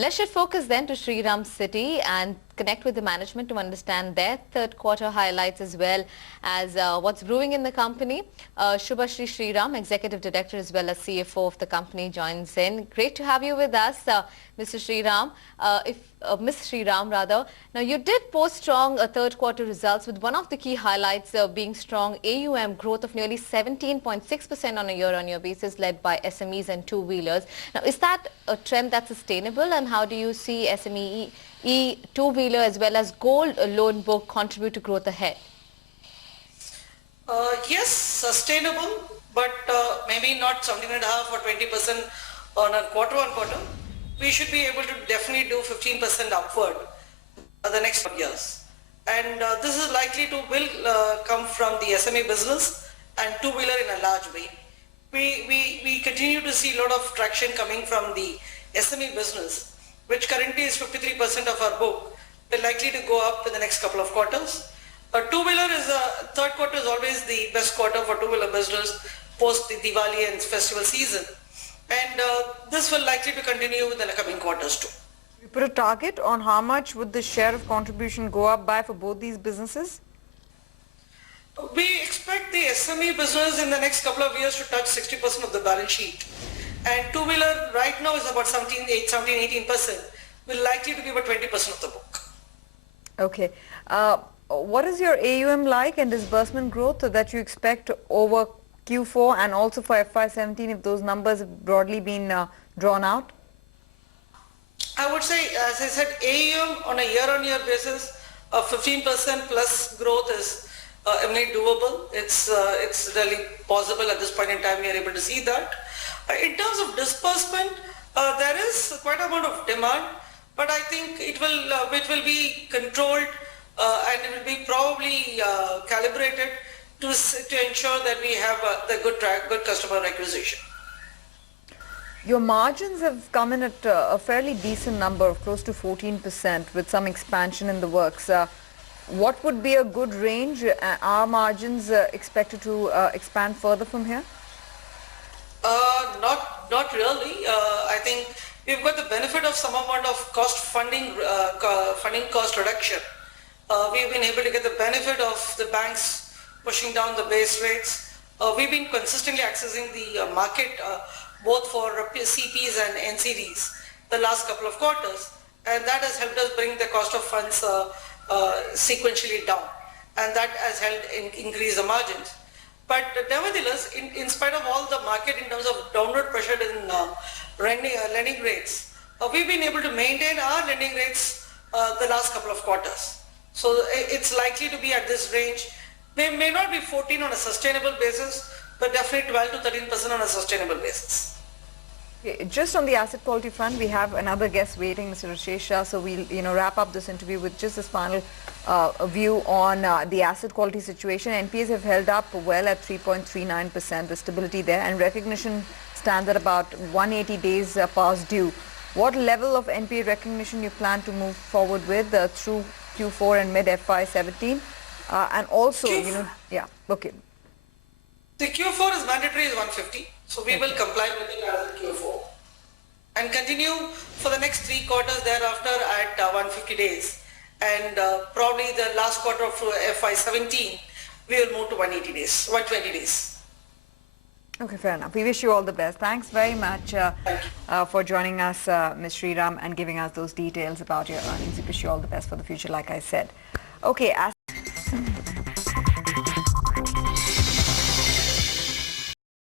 Let's shift focus then to Sriram City and connect with the management to understand their third quarter highlights as well as what's brewing in the company. Subhasri Sriram, Executive Director as well as CFO of the company, joins in. Great to have you with us, Mr. Sriram. Ms. Sriram rather. Now you did post strong third quarter results with one of the key highlights being strong AUM growth of nearly 17.6% on a year-on-year basis led by SMEs and two-wheelers. Now is that a trend that's sustainable, and how do you see SME two-wheeler as well as gold loan book contribute to growth ahead? Yes, sustainable, but maybe not 17.5 or 20% on a quarter-on-quarter. We should be able to definitely do 15% upward the next years. And this is likely to come from the SME business and two-wheeler in a large way. We continue to see a lot of traction coming from the SME business, which currently is 53% of our book. We're likely to go up in the next couple of quarters. Two-wheeler third quarter is always the best quarter for two-wheeler business post the Diwali and festival season. And this will likely to continue in the coming quarters too. You put a target on how much would the share of contribution go up by for both these businesses? We expect the SME business in the next couple of years to touch 60% of the balance sheet. And two-wheeler right now is about 17-18%. Will likely to be about 20% of the book. Okay. What is your AUM like and disbursement growth that you expect over Q4 and also for FY17 if those numbers have broadly been drawn out? I would say, as I said, AUM on a year-on-year basis, 15% plus growth is eminently doable. It's really possible at this point in time. We are able to see that. In terms of disbursement, there is quite a amount of demand, but I think it will be controlled and it will be probably calibrated to ensure that we have the good customer acquisition. Your margins have come in at a fairly decent number of close to 14% with some expansion in the works. What would be a good range? Are margins expected to expand further from here? Not really. I think we've got the benefit of some amount of funding cost reduction. We've been able to get the benefit of the banks pushing down the base rates. We've been consistently accessing the market both for CPs and NCDs the last couple of quarters, and that has helped us bring the cost of funds sequentially down, and that has helped increase the margins. But nevertheless, in spite of all the market in terms of downward pressure in lending rates, we've been able to maintain our lending rates the last couple of quarters. So it's likely to be at this range. They may not be 14 on a sustainable basis, but definitely 12 to 13% on a sustainable basis. Okay, just on the asset quality front, we have another guest waiting, Mr. Rashesh Shah, so we'll wrap up this interview with just this final view on the asset quality situation. NPAs have held up well at 3.39%, the stability there, and recognition stands at about 180 days past due. What level of NPA recognition you plan to move forward with through Q4 and mid FY17? And also, okay. The Q4 is mandatory is 150, so we will comply with it as Q4 and continue for the next 3 quarters thereafter at 150 days, and probably the last quarter of FY17 we will move to 180 days, 120 days. Okay, fair enough. We wish you all the best. Thanks very much for joining us, Ms. Sriram, and giving us those details about your earnings. We wish you all the best for the future, like I said. Okay.